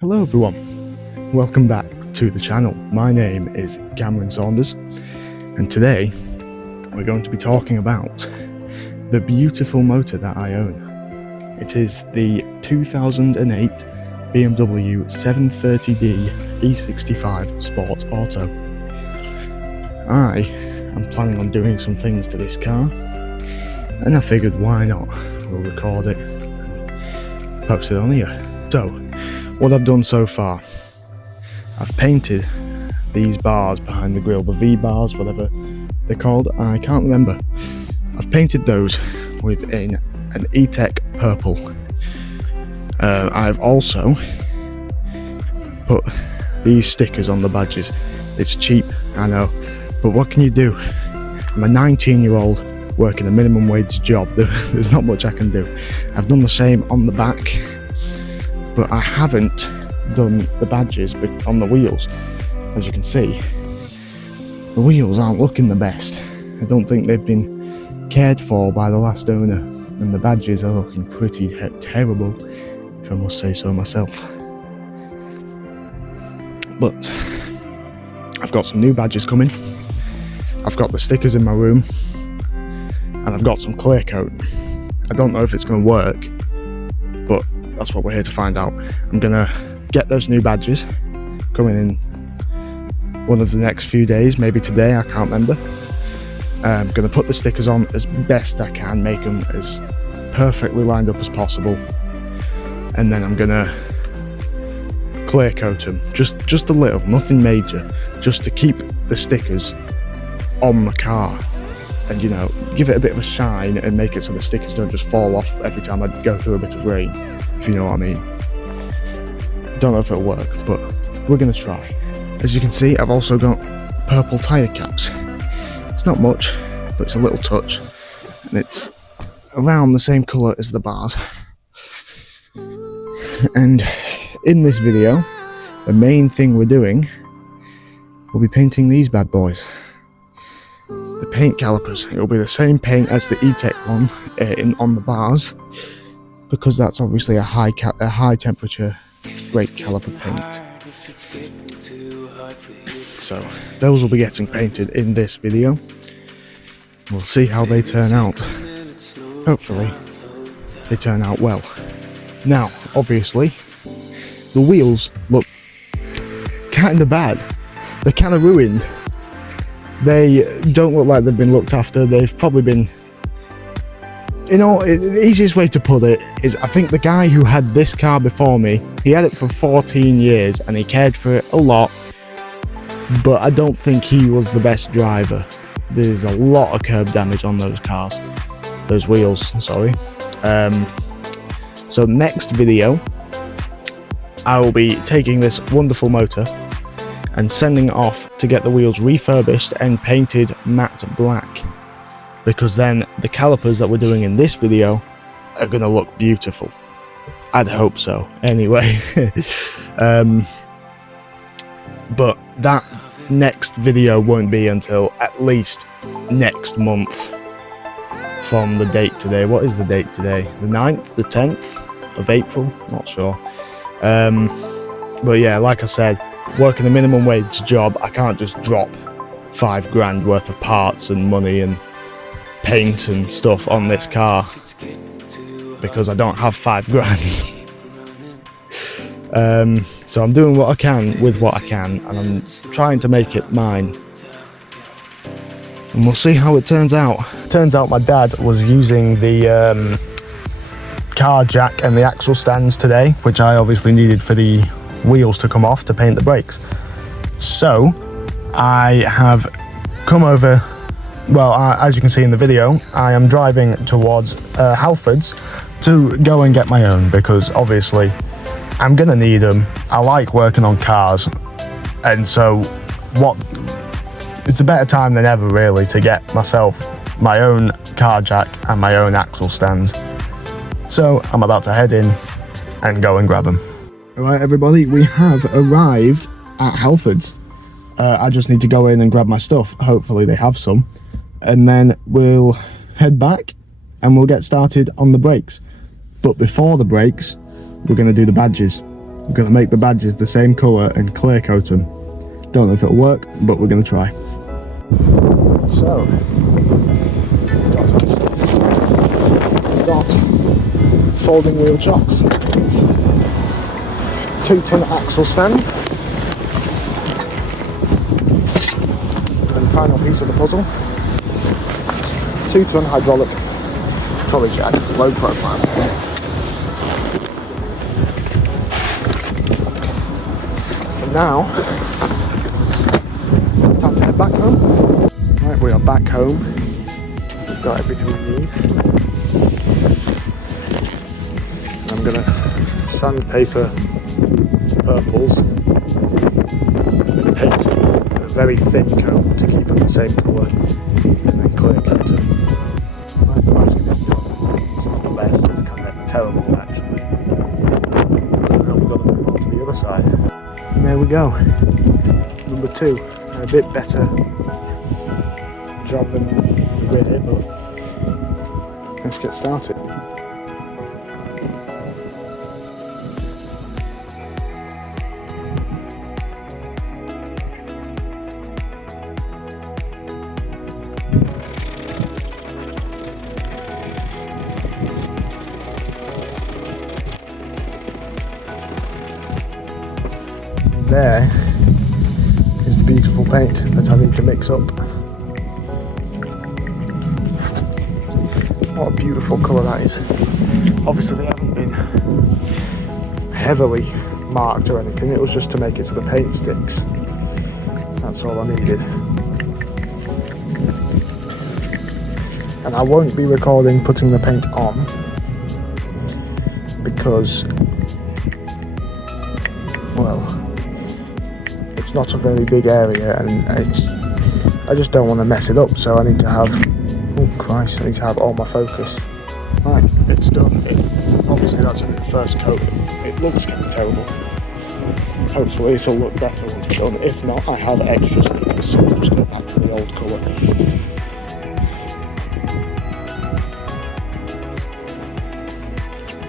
Hello everyone, welcome back to the channel. My name is Cameron Saunders and today we're going to be talking about the beautiful motor that I own. It is the 2008 BMW 730D E65 Sport Auto. I am planning on doing some things to this car and I figured why not, we'll record it and post it on here. So, what I've done so far, I've painted these bars behind the grille, the V bars, whatever they're called, I can't remember. I've painted those with an E-Tech purple. I've also put these stickers on the badges. It's cheap, I know, but what can you do? I'm a 19-year-old working a minimum wage job. There's not much I can do. I've done the same on the back, but I haven't done the badges on the wheels. As you can see, the wheels aren't looking the best. I don't think they've been cared for by the last owner, and the badges are looking pretty terrible, if I must say so myself. But I've got some new badges coming, I've got the stickers in my room, and I've got some clear coat. I don't know if it's going to work, but that's what we're here to find out. I'm gonna get those new badges coming in one of the next few days, maybe today, I can't remember. I'm gonna put the stickers on as best I can, make them as perfectly lined up as possible, and then I'm gonna clear coat them, just a little, nothing major, just to keep the stickers on the car and, you know, give it a bit of a shine and make it so the stickers don't just fall off every time I go through a bit of rain, if you know what I mean. Don't know if it'll work, but we're gonna try. As you can see, I've also got purple tyre caps. It's not much, but it's a little touch, and it's around the same colour as the bars. And in this video, the main thing we're doing will be painting these bad boys. The paint calipers. It'll be the same paint as the E-Tech one on the bars, because that's obviously a high temperature brake caliper paint. So those will be getting painted in this video. We'll see how they turn out. Hopefully they turn out well. Now obviously the wheels look kind of bad. They're kind of ruined. They don't look like they've been looked after. They've probably been, you know, the easiest way to put it is, I think the guy who had this car before me, he had it for 14 years and he cared for it a lot, but I don't think he was the best driver. There's a lot of curb damage on those wheels, sorry. So next video, I will be taking this wonderful motor and sending it off to get the wheels refurbished and painted matte black, because then the calipers that we're doing in this video are going to look beautiful. I'd hope so anyway. But that next video won't be until at least next month from the date today. What is the date today? The 9th, the 10th of April? Not sure. But yeah, like I said, working a minimum wage job, I can't just drop £5,000 worth of parts and money and paint and stuff on this car because I don't have £5,000. So I'm doing what I can with what I can, and I'm trying to make it mine, and we'll see how it turns out. Turns out my dad was using the car jack and the axle stands today, which I obviously needed for the wheels to come off to paint the brakes. So I have come over, well, as you can see in the video, I am driving towards Halfords to go and get my own, because obviously I'm gonna need them. I like working on cars, and so it's a better time than ever really to get myself my own car jack and my own axle stands. So I'm about to head in and go and grab them. Alright everybody, we have arrived at Halfords. I just need to go in and grab my stuff. Hopefully they have some, and then we'll head back and we'll get started on the brakes. But before the brakes, we're going to do the badges. We're going to make the badges the same colour and clear coat them. Don't know if it'll work, but we're going to try. So, we've got folding wheel chocks, 2-ton axle stand, and the final piece of the puzzle, 2-ton hydraulic trolley jack, low profile. And now, it's time to head back home. Right, we are back home. We've got everything we need. And I'm gonna sandpaper purples and paint a very thin coat to keep them the same colour, and then clear coat them. Right, the basket is done. It's not the best, it's kind of terrible actually. Now we've got to move on to the other side. And there we go. Number 2. A bit better job than the rear, but let's get started. There is the beautiful paint that I need to mix up. What a beautiful colour that is. Obviously they haven't been heavily marked or anything, it was just to make it so the paint sticks. That's all I needed. And I won't be recording putting the paint on because, well, it's not a very big area and I just don't want to mess it up, so I need to have, oh Christ, I need to have all my focus. Right, it's done. Obviously that's only the first coat. It looks kind of terrible. Hopefully it'll look better once it's done. If not, I have extra stickers, so I'll just go back to the old colour.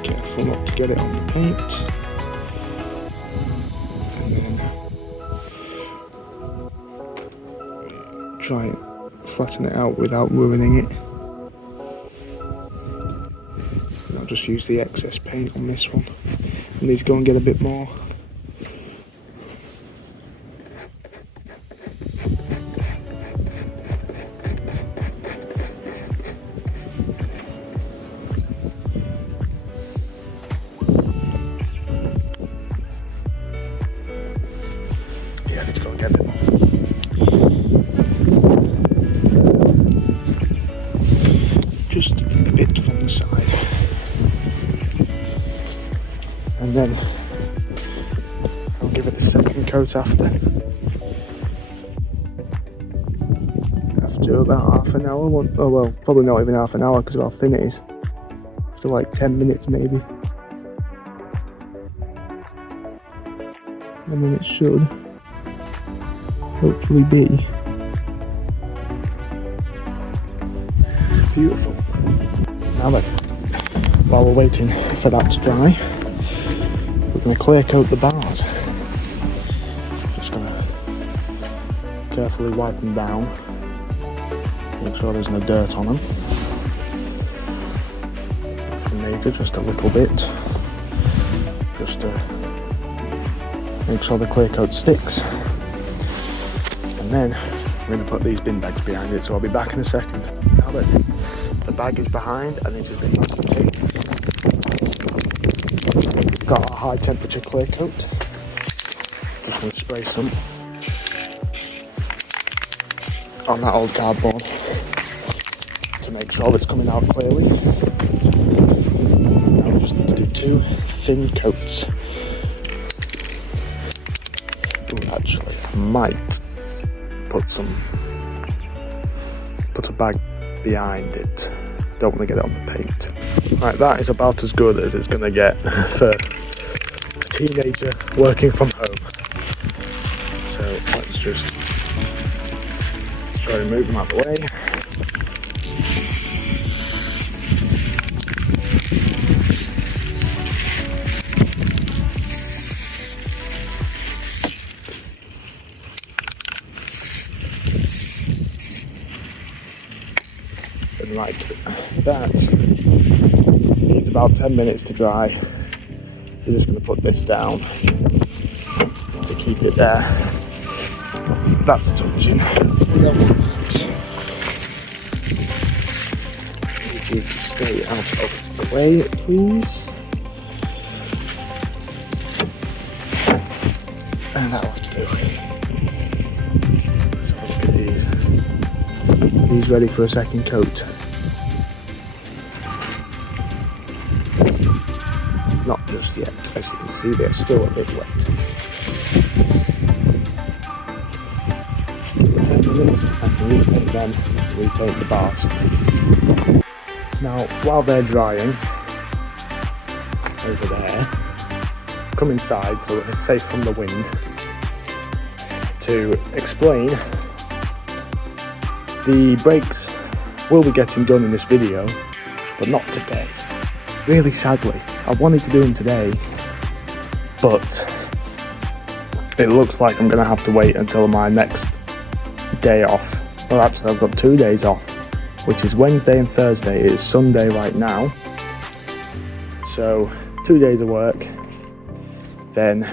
Careful not to get it on the paint. Try and flatten it out without ruining it. And I'll just use the excess paint on this one. I need to go and get a bit more. Yeah, I need to go and get a bit more. Just a bit from the side, and then I'll give it the second coat after about half an hour. Oh well, probably not even half an hour because of how thin it is. After like 10 minutes maybe, and then it should hopefully be beautiful. Now then, while we're waiting for that to dry, we're going to clear coat the bars. Just going to carefully wipe them down, make sure there's no dirt on them. Nothing major, just a little bit, just to make sure the clear coat sticks. And then we're going to put these bin bags behind it, so I'll be back in a second. Now then, the bag is behind and it has been masticated. Got a high temperature clear coat. Just going to spray some on that old cardboard to make sure it's coming out clearly. Now we just need to do 2 thin coats. Ooh, actually, I might put a bag behind it. Don't want to get it on the paint. Right, that is about as good as it's going to get for a teenager working from home. So let's just try and move them out of the way. Right, that needs about 10 minutes to dry. We're just going to put this down to keep it there. That's touching. We don't want that. Would you stay out of the way, please? And that'll have to do. Let's have a look at these. Are these ready for a second coat? Not just yet. As you can see, they're still a bit wet. 10 minutes, I can repaint them, repaint the bars. Now, while they're drying over there, come inside so it's safe from the wind to explain the brakes will be getting done in this video, but not today. Really sadly, I wanted to do them today, but it looks like I'm going to have to wait until my next day off. Well, actually I've got 2 days off, which is Wednesday and Thursday. It is Sunday right now, so 2 days of work, then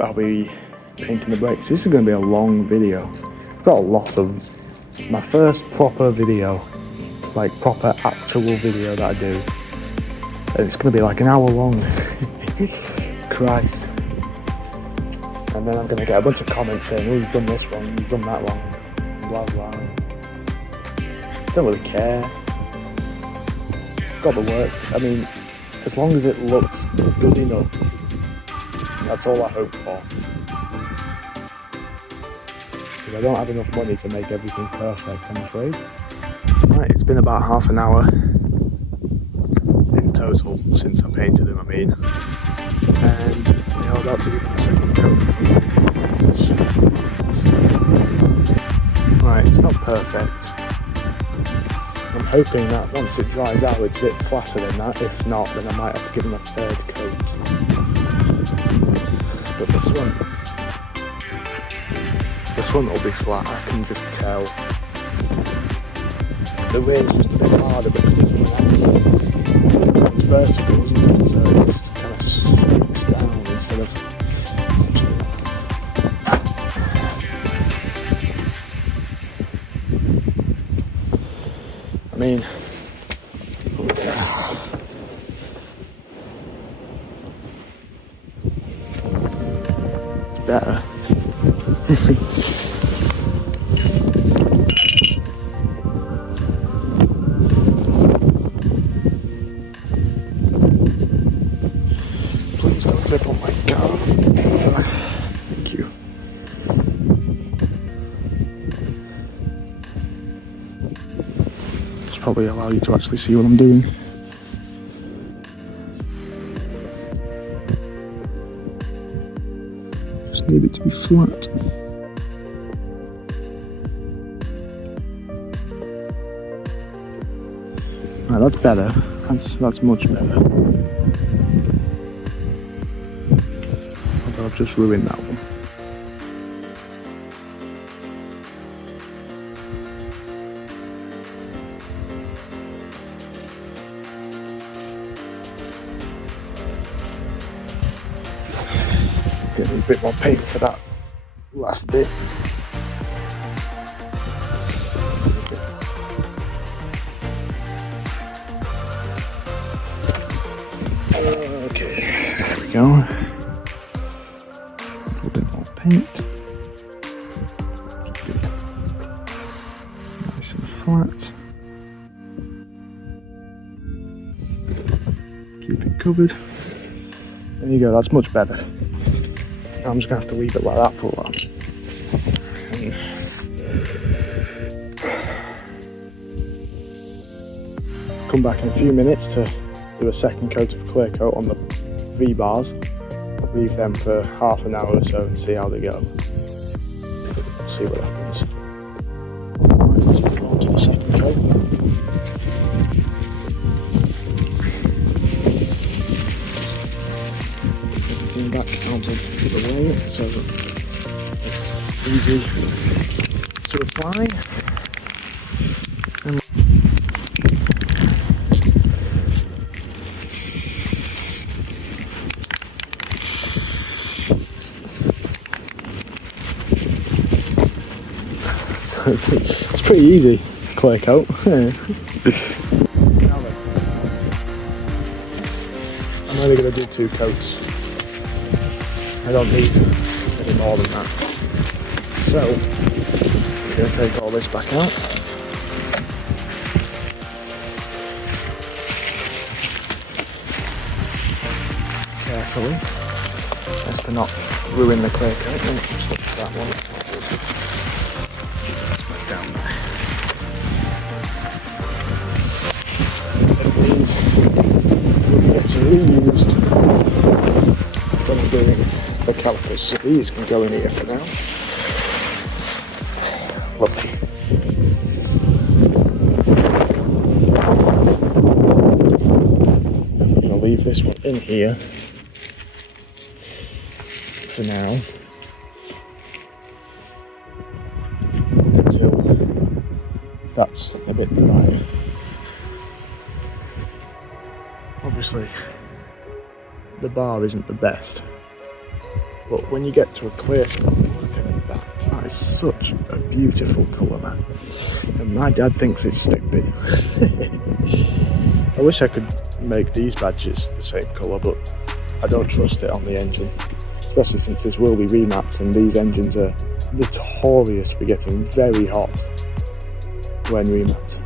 I'll be painting the brakes. This is going to be a long video. I've got a lot of my first proper video, like proper actual video that I do, and it's going to be like an hour long. Christ. And then I'm going to get a bunch of comments saying, oh, you've done this wrong, you've done that wrong, blah blah. Don't really care. Got the work. I mean, as long as it looks good enough, that's all I hope for. Because I don't have enough money to make everything perfect, I'm afraid. Right, it's been about half an hour in total since I painted them, and we are about to give them a second coat. Right, it's not perfect. I'm hoping that once it dries out it's a bit flatter than that. If not, then I might have to give them a third coat. But the front will be flat, I can just tell. The rear's just a bit harder because it's on an angle. It's vertical, isn't it? So it just kind of scoops down instead of... I mean... It's better. Please don't trip on my car. Thank you. This probably allow you to actually see what I'm doing. Just need it to be flat. Right, that's better. That's much better. I've just ruined that one. Get a bit more paint for that last bit. Okay, there we go. Paint. Keep it nice and flat. Keep it covered. There you go, that's much better. I'm just going to have to leave it like that for a while. Come back in a few minutes to do a second coat of clear coat on the V-bars. Leave them for half an hour or so and see how they go. See what happens. Right, let's move on to the second coat. Everything back out of the way so it's easy to apply. It's pretty easy, clear coat. Now then, I'm only going to do 2 coats. I don't need any more than that. So, I'm going to take all this back out. Carefully, as to not ruin the clear coat. Just look at that one. That's back down there. And these will be getting reused when I'm doing the calipers, so these can go in here for now. Lovely. I'm going to leave this one in here for now until that's a bit dry. Obviously the bar isn't the best, but when you get to a clear spot, look at that. That is such a beautiful colour, man. And my dad thinks it's stick bit. I wish I could make these badges the same colour, but I don't trust it on the engine. Especially since this will be remapped, and these engines are notorious for getting very hot when remapped.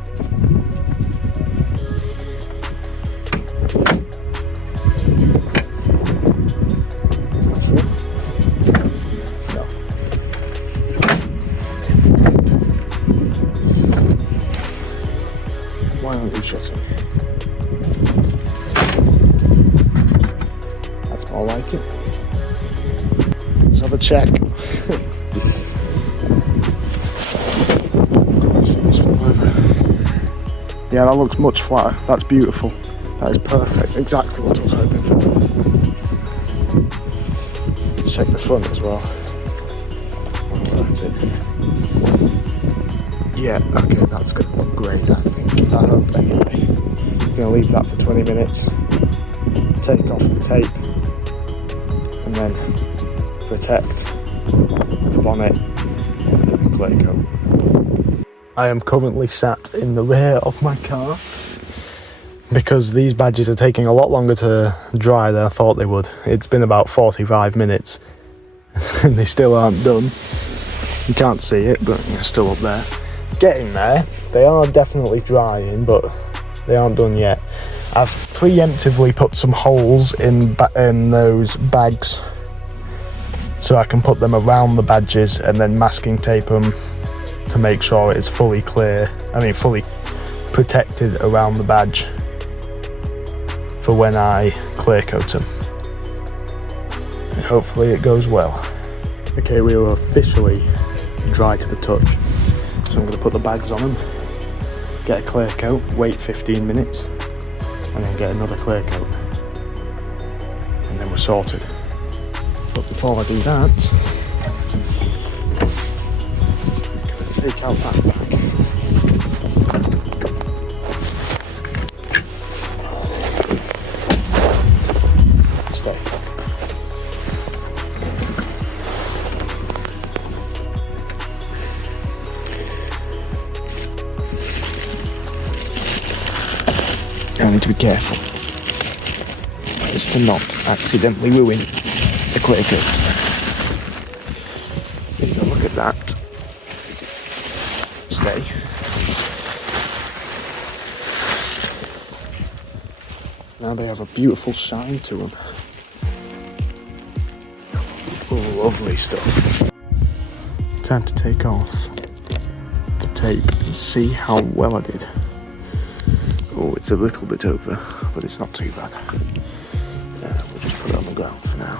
Is that true? No. Why aren't you shutting? That's more like it. Let's have a check. Yeah, that looks much flatter. That's beautiful. That is perfect. Exactly what I was hoping for. Let's check the front as well. Yeah, okay, that's going to look great, I think. I hope anyway. I'm going to leave that for 20 minutes. Take off the tape. And then protect the bonnet and clear coat. I am currently sat in the rear of my car because these badges are taking a lot longer to dry than I thought they would. It's been about 45 minutes and they still aren't done. You can't see it, but they're still up there. Getting there. They are definitely drying, but they aren't done yet. I've preemptively put some holes in those bags so I can put them around the badges and then masking tape them to make sure it's fully fully protected around the badge for when I clear coat them. And hopefully it goes well. Okay, we are officially dry to the touch. So I'm going to put the bags on them, get a clear coat, wait 15 minutes, and then get another clear coat. And then we're sorted. But before I do that, take out that bag. Stay. I need to be careful as to not accidentally ruin the clear coat. There you go, look at that. Stay. Now they have a beautiful shine to them. Lovely stuff. Time to take off the tape and see how well I did. Oh, it's a little bit over, but it's not too bad. We'll just put it on the ground for now.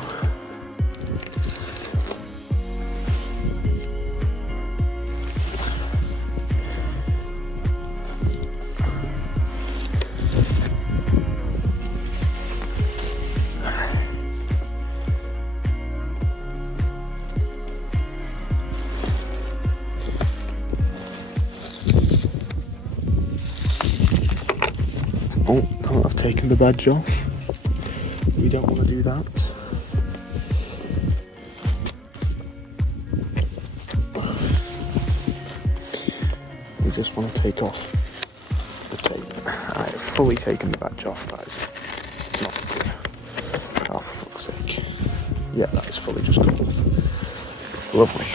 Oh, no, I've taken the badge off. We don't want to do that. we just want to take off the tape. I have fully taken the badge off, that is not good. Oh, for fuck's sake. Yeah, that is fully just come off. Lovely.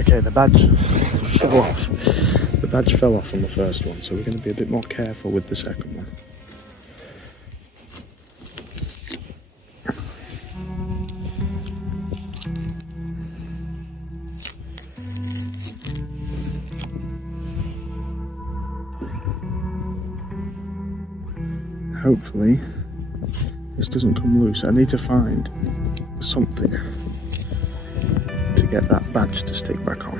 Okay, the badge fell off. The badge fell off on the first one, so we're going to be a bit more careful with the second one. Hopefully, this doesn't come loose. I need to find something to get that badge to stick back on.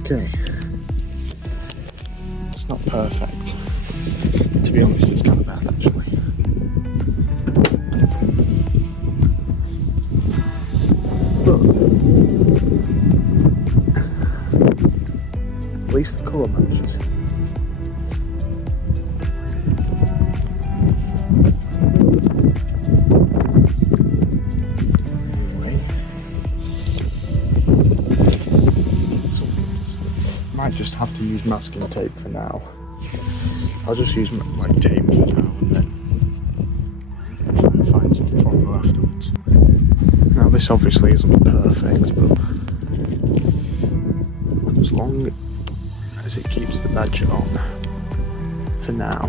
Okay, it's not perfect. To be honest, it's kind of bad actually. But at least the colour matches. Might just have to use masking tape for now. I'll just use like tape for now and then try and find something proper afterwards. Now this obviously isn't perfect, but as long as it keeps the badge on for now,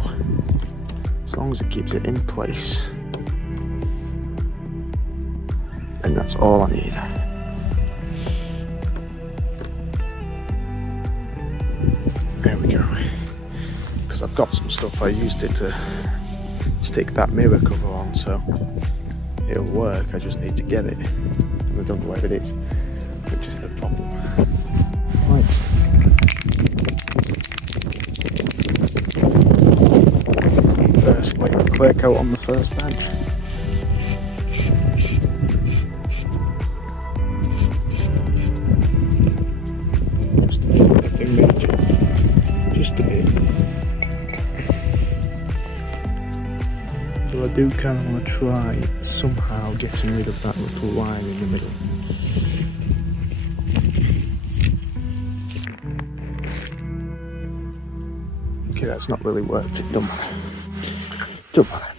as long as it keeps it in place, then that's all I need. There we go. Because I've got some stuff, I used it to stick that mirror cover on, so it'll work. I just need to get it, and I don't know where it is, which is the problem. Right. Firstly, clear coat on the first badge. Just nothing major. Just a bit. So I do kind of want to try somehow getting rid of that little line in the middle. Okay, that's not really worked, it don't matter. Don't matter.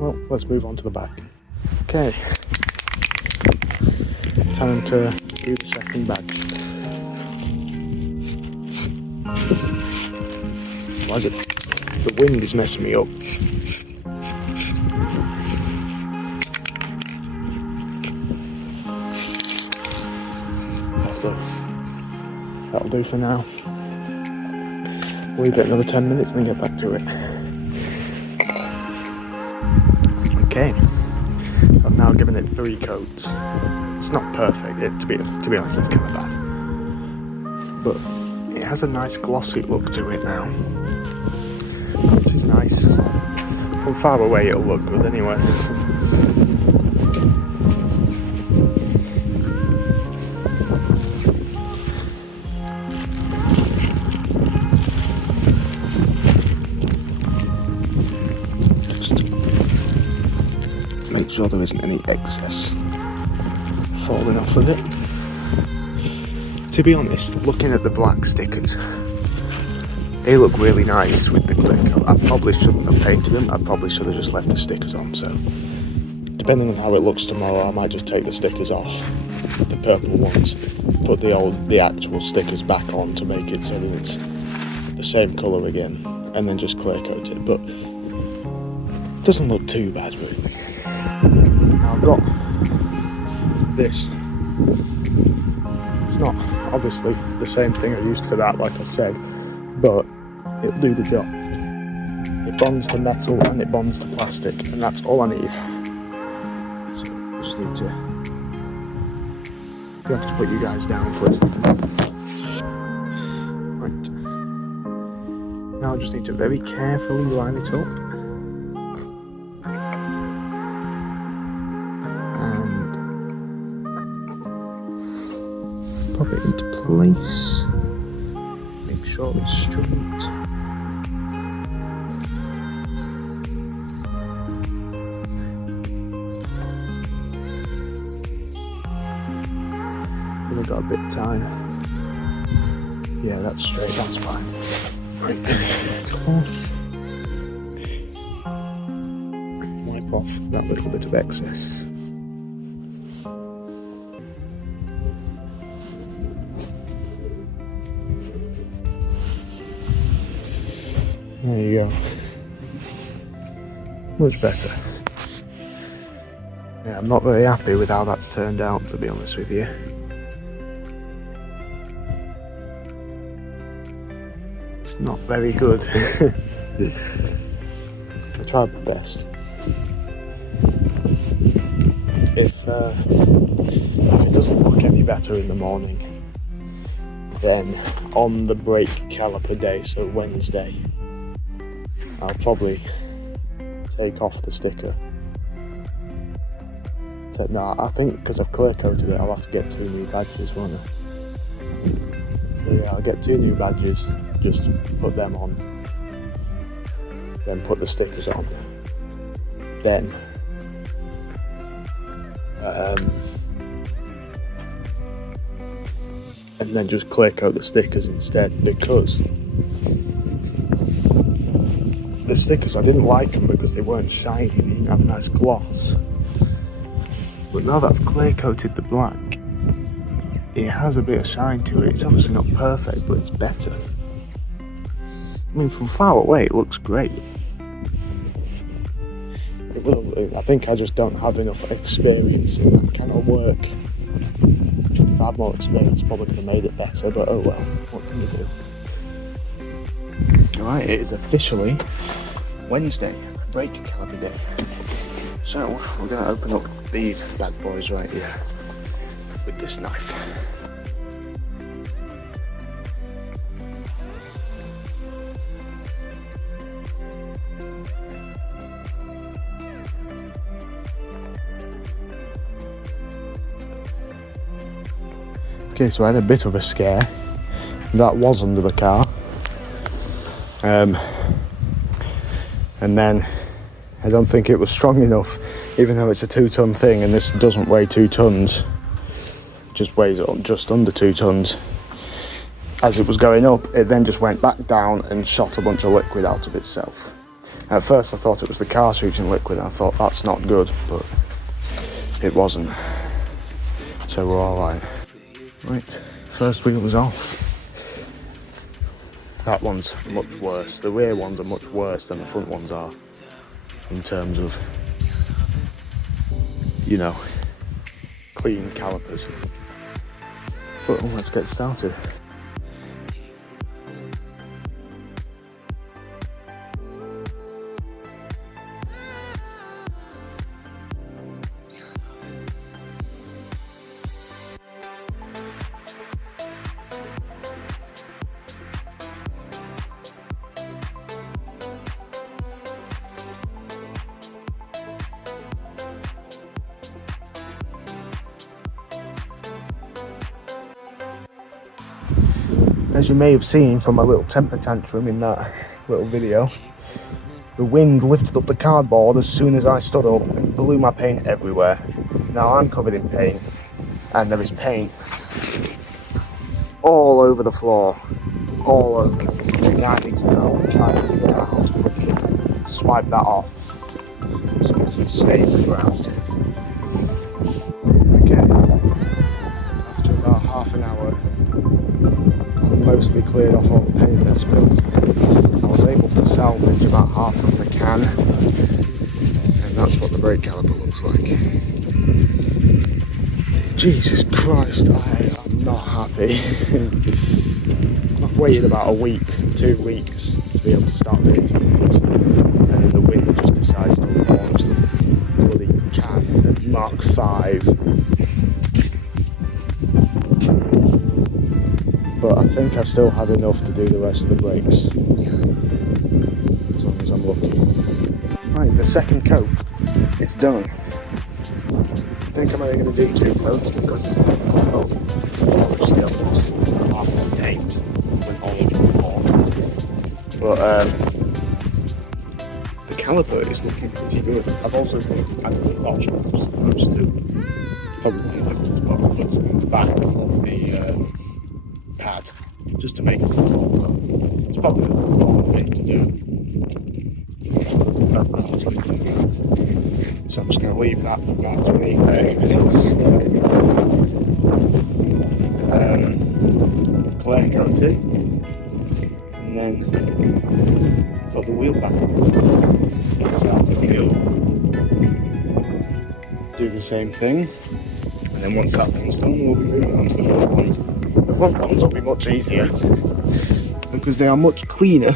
Well, let's move on to the back. Okay. Time to do the second badge. Why is it? The wind is messing me up. That'll do for now. Leave it another 10 minutes and then get back to it. Okay. I've now given it 3 coats. It's not perfect, to be honest, it's kind of bad. But it has a nice glossy look to it now. I'm which is nice. From far away it'll look good anyway. Just make sure there isn't any excess falling off of it. To be honest, looking at the black stickers, they look really nice with the clear coat. I probably shouldn't have painted them, I probably should have just left the stickers on, so depending on how it looks tomorrow, I might just take the stickers off, the purple ones, put the actual stickers back on to make it so that it's the same colour again, and then just clear coat it, but it doesn't look too bad really. Now I've got this. It's not obviously the same thing I used for that, like I said, but it'll do the job. It bonds to metal and it bonds to plastic, and that's all I need. So I just need to, you have to put you guys down for a second. Right. Now I just need to very carefully line it up. And pop it into place. Make sure it's straight. We've got a bit of time. Yeah, that's straight, that's fine. Right, cloth. Wipe off that little bit of excess. There you go. Much better. Yeah, I'm not very happy with how that's turned out, to be honest with you. It's not very good. I tried my best. If it doesn't look any better in the morning, then on the brake caliper day, so Wednesday, I'll probably take off the sticker. So, no, I think because I've clear coated it, I'll have to get 2 new badges, won't I? So yeah, I'll get 2 new badges, just put them on, then put the stickers on, then and then just clear coat the stickers instead, because the stickers, I didn't like them because they weren't shiny, they didn't have a nice gloss. But now that I've clear coated the black, it has a bit of shine to it. It's obviously not perfect, but it's better. I mean, from far away it looks great. I think I just don't have enough experience in that kind of work. If I had more experience, probably could have made it better, but oh well, what can you do? Alright, it is officially Wednesday, brake caliper day. So, we're going to open up these bad boys right here with this knife. Okay, so I had a bit of a scare. That was under the car. And then I don't think it was strong enough, even though it's a 2-ton thing, and this doesn't weigh 2 tons, just weighs just under 2 tons. As it was going up, it then just went back down and shot a bunch of liquid out of itself. At first I thought it was the car shooting liquid, and I thought that's not good, but it wasn't. So we're alright. Right, first wheel is off. That one's much worse. The rear ones are much worse than the front ones are, in terms of, you know, clean calipers. But let's get started. As you may have seen from my little temper tantrum in that little video, the wind lifted up the cardboard as soon as I stood up and blew my paint everywhere. Now I'm covered in paint, and there is paint all over the floor, all over. And I need to now try and figure out how to fucking swipe that off so it doesn't stay in the ground. Okay, after about half an hour, I've mostly cleared off all the paint that's spilled. So I was able to salvage about half of the can, and that's what the brake caliper looks like. Jesus Christ, I am not happy. I've waited about a week, 2 weeks to be able to start painting these, and then the wind just decides to launch the bloody can at Mark 5. But I think I still have enough to do the rest of the brakes, as long as I'm lucky. Right, the second coat is done. I think I'm only going to do 2 coats because obviously I've lost half of the paint when all of it before. But the caliper is looking pretty good. I've also added a notch on I'm supposed to. Probably put some on the back of the pad just to make it a taller. It's probably the wrong thing to do. So I'm just going to leave that for about 20-30 minutes. Clear coating, and then put the wheel back on. Start the wheel. Do the same thing, and then once that thing's done, we'll be moving on to the front one. The front ones will be much easier because they are much cleaner,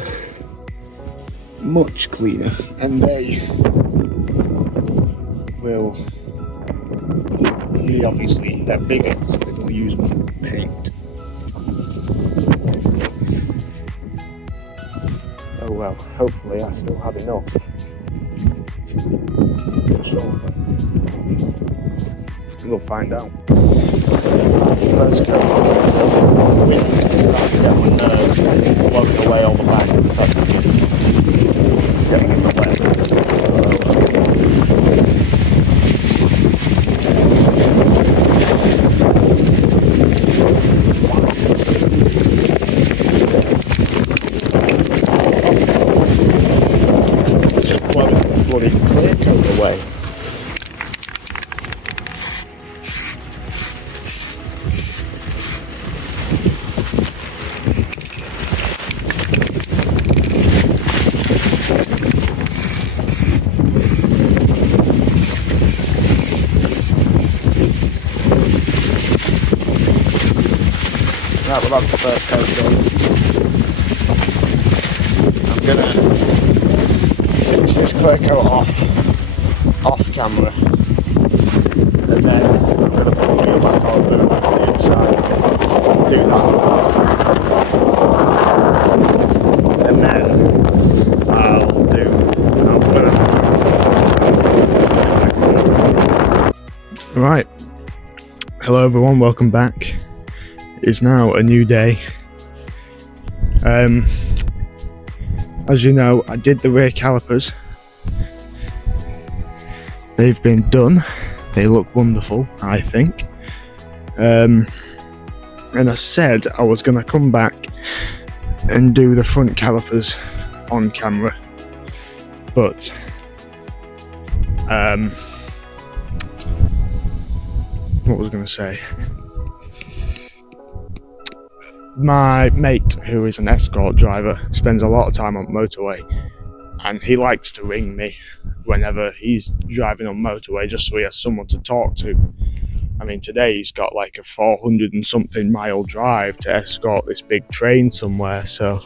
and they will be, obviously they're bigger, so they will use more paint. Oh well, hopefully I still have enough. We'll find out. First coat, the wind starts to get on my nerves, blowing away all the back of the top. It's getting in the way. It's just blowing the bloody clear coat away. Right, well that's the first coat done. I'm gonna finish this clear coat off camera, and then I'm gonna put the wheel back on, move it back to the inside, do that off camera, and then I'm gonna go to the front. Right, hello everyone, welcome back. It's now a new day. As you know, I did the rear calipers. They've been done. They look wonderful, I think. And I said I was going to come back and do the front calipers on camera, but what was I going to say? My mate, who is an escort driver, spends a lot of time on motorway, and he likes to ring me whenever he's driving on motorway just so he has someone to talk to. I mean, today he's got like a 400 and something mile drive to escort this big train somewhere, so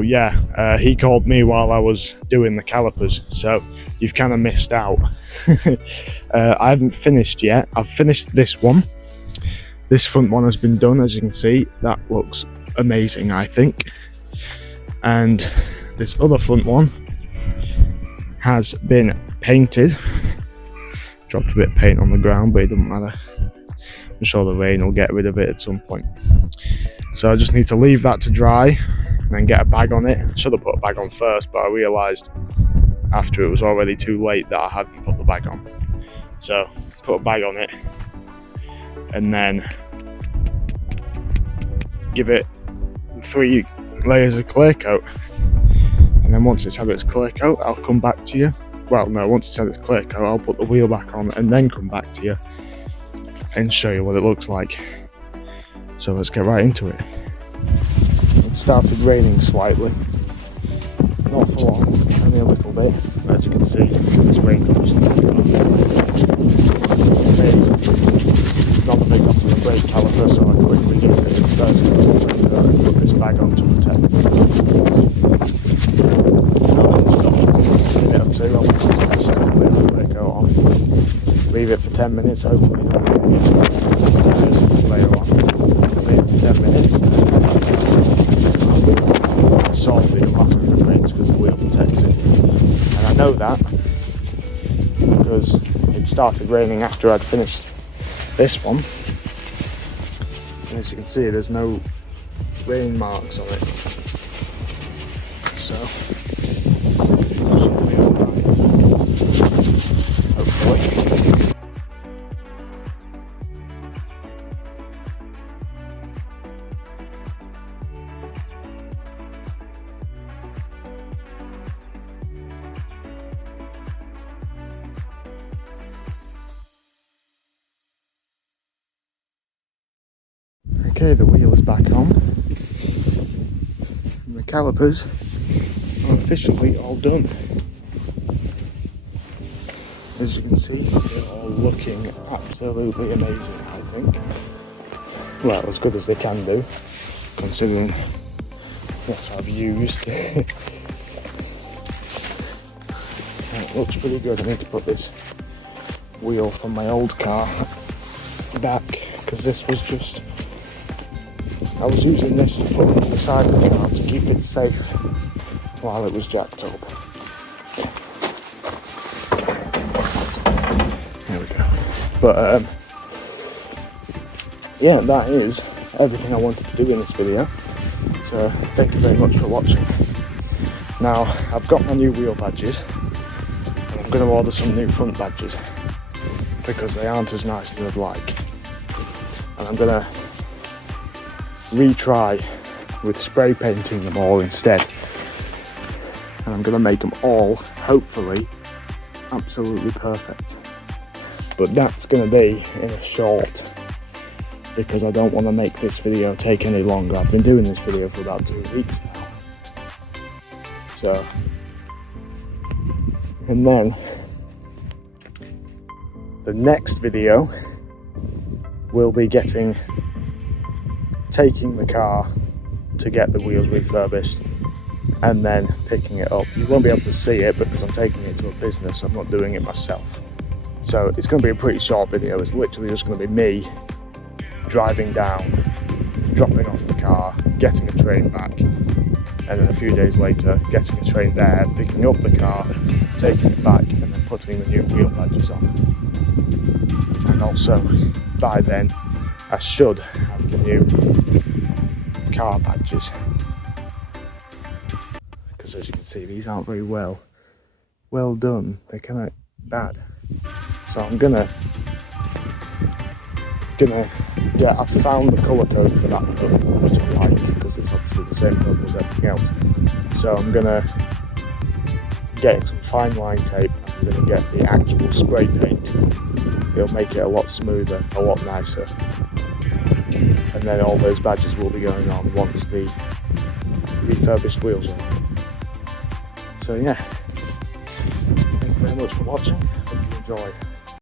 yeah, he called me while I was doing the calipers, so you've kind of missed out. I haven't finished yet. I've finished this one. This front one has been done, as you can see. That looks amazing, I think. And this other front one has been painted. Dropped a bit of paint on the ground, but it doesn't matter. I'm sure the rain will get rid of it at some point. So I just need to leave that to dry and then get a bag on it. I should have put a bag on first, but I realised after it was already too late that I hadn't put the bag on. So put a bag on it and then give it 3 layers of clear coat. And then once it's had its clear coat, I'll come back to you. Well, no, once it's had its clear coat, I'll put the wheel back on and then come back to you and show you what it looks like. So let's get right into it. It started raining slightly, not for long, only a little bit. As you can see, it's rain drops in the car. Not a big up to the brake caliper, so I quickly gave it its first go and put this bag on to protect it. I'll then stop for a minute or two. I'll put a second layer of clear coat on. Leave it for 10 minutes, hopefully. Layer on. Leave it for 10 minutes. Sorted it last few rains because the wheel protects it. And I know that because it started raining after I'd finished this one. And as you can see, there's no rain marks on it. So it should be alright. Hopefully. Okay, the wheel is back on, and the calipers are officially all done. As you can see, they're all looking absolutely amazing, I think. Well, as good as they can do, considering what I've used. It looks pretty good. I need to put this wheel from my old car back, because this was just... I was using this to put on the side of the car to keep it safe while it was jacked up. There we go. But yeah, that is everything I wanted to do in this video. So thank you very much for watching. Now I've got my new wheel badges and I'm going to order some new front badges because they aren't as nice as I'd like. And I'm going to retry with spray painting them all instead, and I'm going to make them all, hopefully, absolutely perfect. But that's going to be in a short, because I don't want to make this video take any longer. I've been doing this video for about 2 weeks now. So, and then the next video will be taking the car to get the wheels refurbished and then picking it up. You won't be able to see it because I'm taking it to a business, I'm not doing it myself. So it's going to be a pretty short video. It's literally just going to be me driving down, dropping off the car, getting a train back, and then a few days later getting a train there, picking up the car, taking it back, and then putting the new wheel badges on. And also by then I should have the new car badges, because as you can see, these aren't very well done. They're kind of bad. So I'm gonna get. I found the colour code for that purple, which I like because it's obviously the same purple as everything else. So I'm gonna get some fine line tape. I'm gonna get the actual spray paint. It'll make it a lot smoother, a lot nicer. And then all those badges will be going on once the refurbished wheels are on. So yeah, thank you very much for watching. Hope you enjoy.